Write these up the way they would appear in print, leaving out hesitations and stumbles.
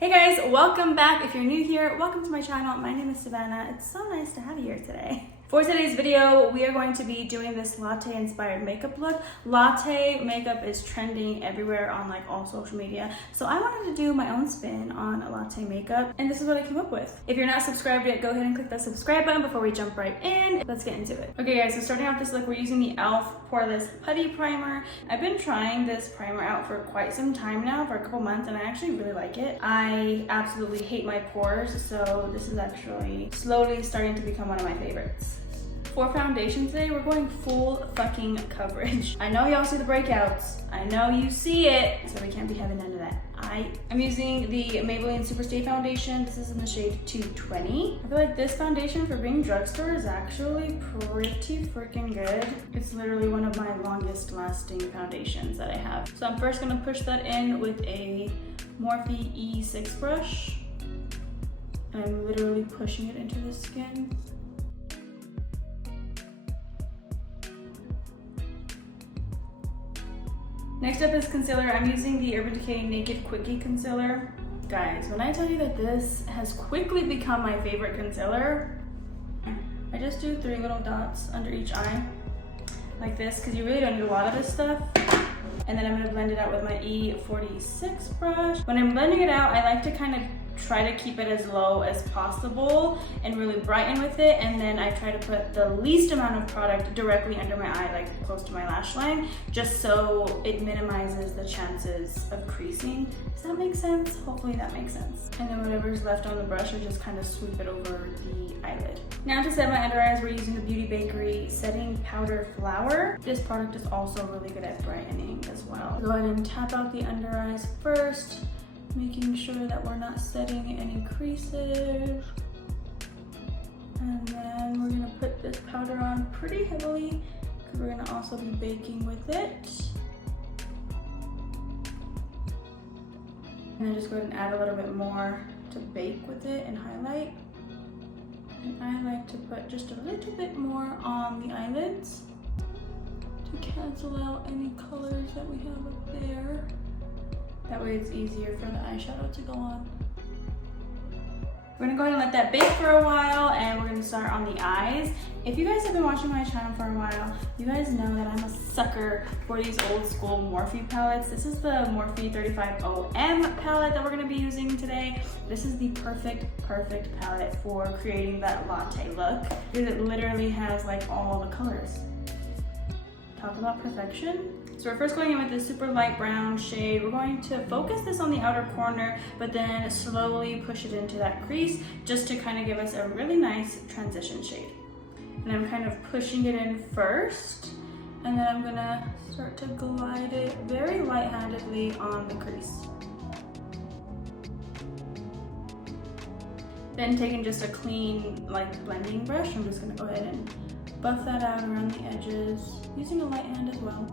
Hey guys, welcome back. If you're new here, welcome to my channel. My name is Savannah. It's so nice to have you here today. For today's video, we are going to be doing this latte inspired makeup look. Latte makeup is trending everywhere on like all social media. So I wanted to do my own spin on latte makeup and this is what I came up with. If you're not subscribed yet, go ahead and click that subscribe button before we jump right in. Let's get into it. Okay guys, so starting off this look, we're using the e.l.f. Poreless Putty Primer. I've been trying this primer out for quite some time now, for a couple months, and I actually really like it. I absolutely hate my pores, so this is actually slowly starting to become one of my favorites. For foundation today, we're going full fucking coverage. I know y'all see the breakouts. I know you see it, so we can't be having none of that. I'm using the Maybelline Superstay foundation. This is in the shade 220. I feel like this foundation for being drugstore is actually pretty freaking good. It's literally one of my longest lasting foundations that I have. So I'm first gonna push that in with a Morphe E6 brush. I'm literally pushing it into the skin. Next up is concealer. I'm using the Urban Decay Naked Quickie Concealer. Guys, when I tell you that this has quickly become my favorite concealer, I just do 3 little dots under each eye, like this, because you really don't need a lot of this stuff. And then I'm gonna blend it out with my E46 brush. When I'm blending it out, I like to kind of try to keep it as low as possible and really brighten with it, and then I try to put the least amount of product directly under my eye, like close to my lash line, just so it minimizes the chances of creasing. Does that make sense? Hopefully that makes sense. And then whatever's left on the brush, I just kind of sweep it over the eyelid. Now to set my under eyes, we're using the Beauty Bakerie Setting Powder Flower. This product is also really good at brightening as well. Go ahead and tap out the under eyes first, making sure that we're not setting any creases. And then we're gonna put this powder on pretty heavily because we're gonna also be baking with it. And then just go ahead and add a little bit more to bake with it and highlight. And I like to put just a little bit more on the eyelids to cancel out any colors that we have up there. That way it's easier for the eyeshadow to go on. We're gonna go ahead and let that bake for a while, and we're gonna start on the eyes. If you guys have been watching my channel for a while, you guys know that I'm a sucker for these old school Morphe palettes. This is the Morphe 35OM palette that we're gonna be using today. This is the perfect palette for creating that latte look, because it literally has like all the colors. Talk about perfection. So we're first going in with this super light brown shade. We're going to focus this on the outer corner, but then slowly push it into that crease just to kind of give us a really nice transition shade. And I'm kind of pushing it in first, and then I'm gonna start to glide it very light-handedly on the crease. Then taking just a clean like blending brush, I'm just gonna go ahead and buff that out around the edges, using a light hand as well.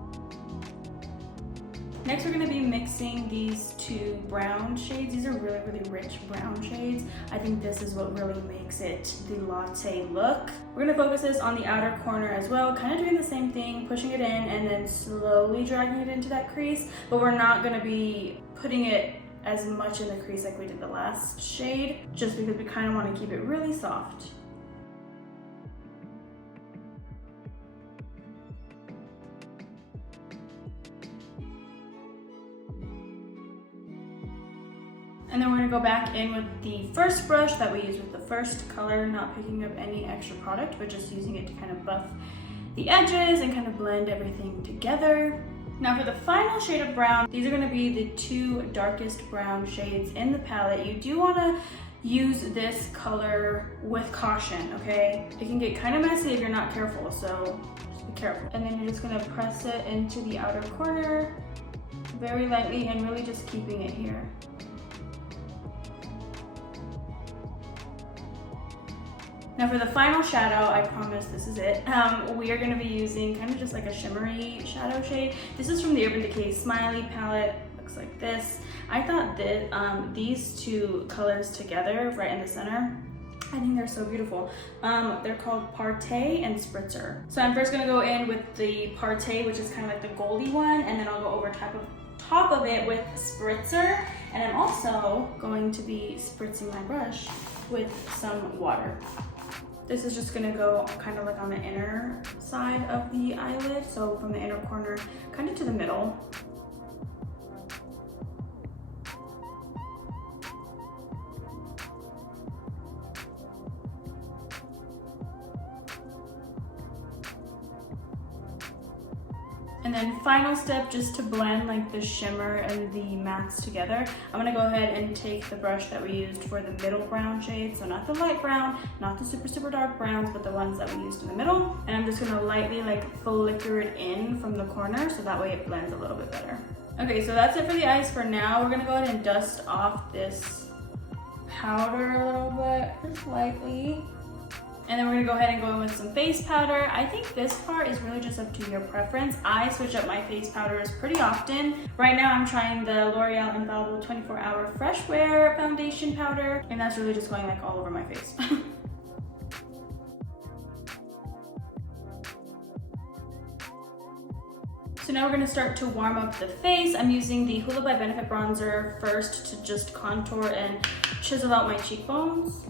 Next, we're gonna be mixing these 2 brown shades. These are really, really rich brown shades. I think this is what really makes it the latte look. We're gonna focus this on the outer corner as well, kind of doing the same thing, pushing it in and then slowly dragging it into that crease, but we're not gonna be putting it as much in the crease like we did the last shade, just because we kind of wanna keep it really soft. And then we're gonna go back in with the first brush that we used with the first color, not picking up any extra product, but just using it to kind of buff the edges and kind of blend everything together. Now for the final shade of brown, these are gonna be the 2 darkest brown shades in the palette. You do wanna use this color with caution, okay? It can get kind of messy if you're not careful, so just be careful. And then you're just gonna press it into the outer corner very lightly and really just keeping it here. Now for the final shadow, I promise this is it. We are gonna be using kind of just like a shimmery shadow shade. This is from the Urban Decay Smiley Palette. Looks like this. I thought that these 2 colors together, right in the center, I think they're so beautiful. They're called Partay and Spritzer. So I'm first gonna go in with the Partay, which is kind of like the goldy one, and then I'll go over top of top of it with spritzer, and I'm also going to be spritzing my brush with some water. This is just gonna go kind of like on the inner side of the eyelid, so from the inner corner kind of to the middle. And then final step, just to blend like the shimmer and the mattes together, I'm gonna go ahead and take the brush that we used for the middle brown shade, so not the light brown, not the super dark browns, but the ones that we used in the middle. And I'm just gonna lightly like flicker it in from the corner so that way it blends a little bit better. Okay, so that's it for the eyes for now. We're gonna go ahead and dust off this powder a little bit, just lightly. And then we're gonna go ahead and go in with some face powder. I think this part is really just up to your preference. I switch up my face powders pretty often. Right now I'm trying the L'Oreal Infallible 24-Hour Fresh Wear Foundation Powder, and that's really just going like all over my face. So now we're gonna start to warm up the face. I'm using the Hoola by Benefit bronzer first to just contour and chisel out my cheekbones.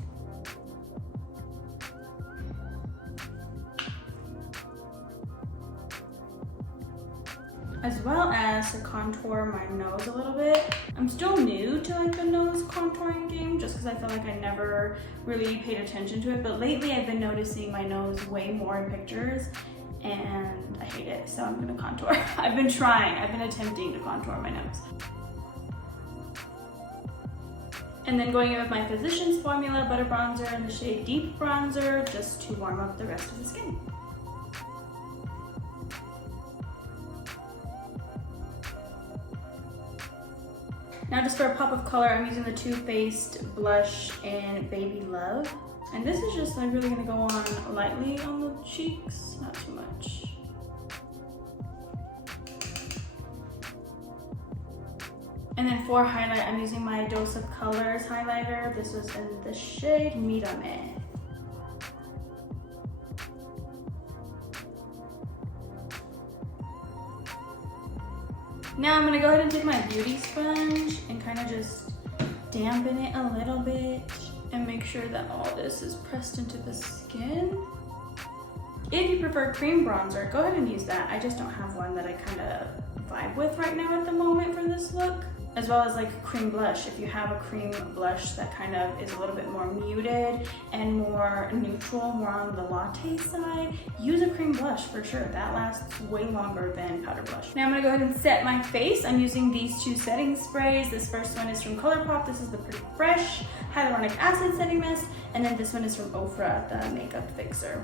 As well as to contour my nose a little bit. I'm still new to like the nose contouring game just because I feel like I never really paid attention to it, but lately I've been noticing my nose way more in pictures and I hate it, so I'm gonna contour. I've been attempting to contour my nose. And then going in with my Physicians Formula Butter Bronzer in the shade Deep Bronzer just to warm up the rest of the skin. Now just for a pop of color, I'm using the TooFaced blush in Baby Love. And this is just like really gonna go on lightly on the cheeks, not too much. And then for highlight, I'm using my Dose of Colors highlighter. This was in the shade Mirame. Now I'm gonna go ahead and take my beauty sponge and kind of just dampen it a little bit and make sure that all this is pressed into the skin. If you prefer cream bronzer, go ahead and use that. I just don't have one that I kind of vibe with right now at the moment for this look. As well as like cream blush. If you have a cream blush that kind of is a little bit more muted and more neutral, more on the latte side, use a cream blush for sure. That lasts way longer than powder blush. Now I'm gonna go ahead and set my face. I'm using these two setting sprays. This first one is from ColourPop. This is the Pretty Fresh Hyaluronic Acid Setting Mist. And then this one is from Ofra, the Makeup Fixer.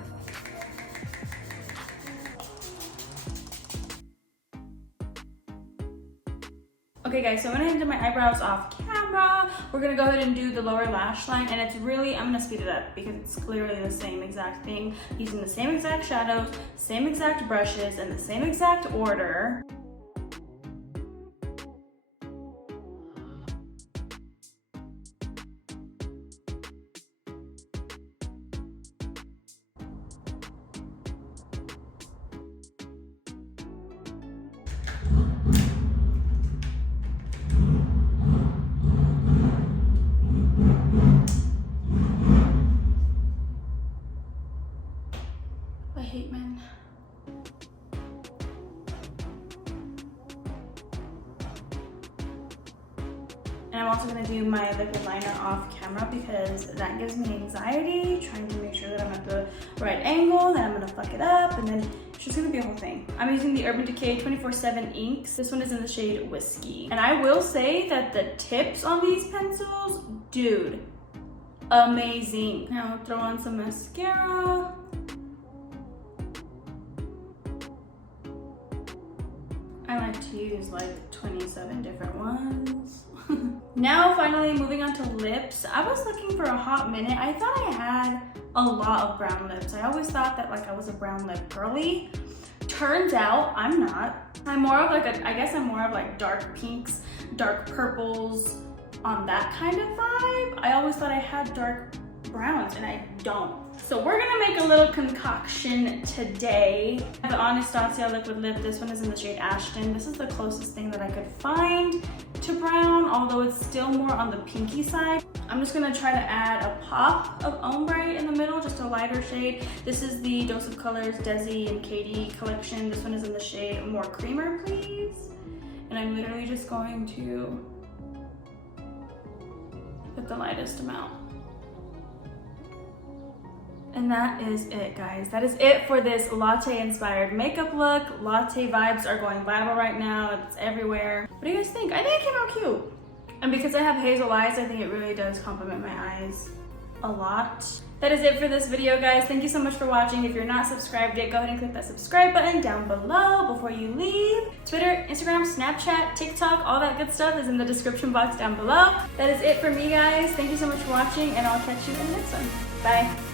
Okay guys, so I'm gonna do my eyebrows off camera. We're gonna go ahead and do the lower lash line, and it's really, I'm gonna speed it up because it's clearly the same exact thing, using the same exact shadows, same exact brushes, and the same exact order. I hate men. And I'm also going to do my liquid liner off camera because that gives me anxiety, trying to make sure that I'm at the right angle, that I'm going to fuck it up, and then it's just going to be a whole thing. I'm using the Urban Decay 24/7 inks. This one is in the shade Whiskey. And I will say that the tips on these pencils, dude, amazing. Now throw on some mascara. I like to use like 27 different ones. Now finally moving on to lips. I was looking for a hot minute. I thought I had a lot of brown lips. I always thought that like I was a brown lip girly. Turns out I'm not. I'm more of like I guess I'm more of like dark pinks, dark purples, on that kind of vibe. I always thought I had dark browns and I don't. So we're gonna make a little concoction today. I have the Anastasia Liquid Lip. This one is in the shade Ashton. This is the closest thing that I could find to brown, although it's still more on the pinky side. I'm just gonna try to add a pop of ombre in the middle, just a lighter shade. This is the Dose of Colors Desi and Katy collection. This one is in the shade More Creamer, Please. And I'm literally just going to put the lightest amount. And that is it, guys. That is it for this latte inspired makeup look. Latte vibes are going viral right now. It's everywhere. What do you guys think? I think it came out cute. And because I have hazel eyes, I think it really does complement my eyes a lot. That is it for this video, guys. Thank you so much for watching. If you're not subscribed yet, go ahead and click that subscribe button down below before you leave. Twitter, Instagram, Snapchat, TikTok, all that good stuff is in the description box down below. That is it for me, guys. Thank you so much for watching, and I'll catch you in the next one. Bye.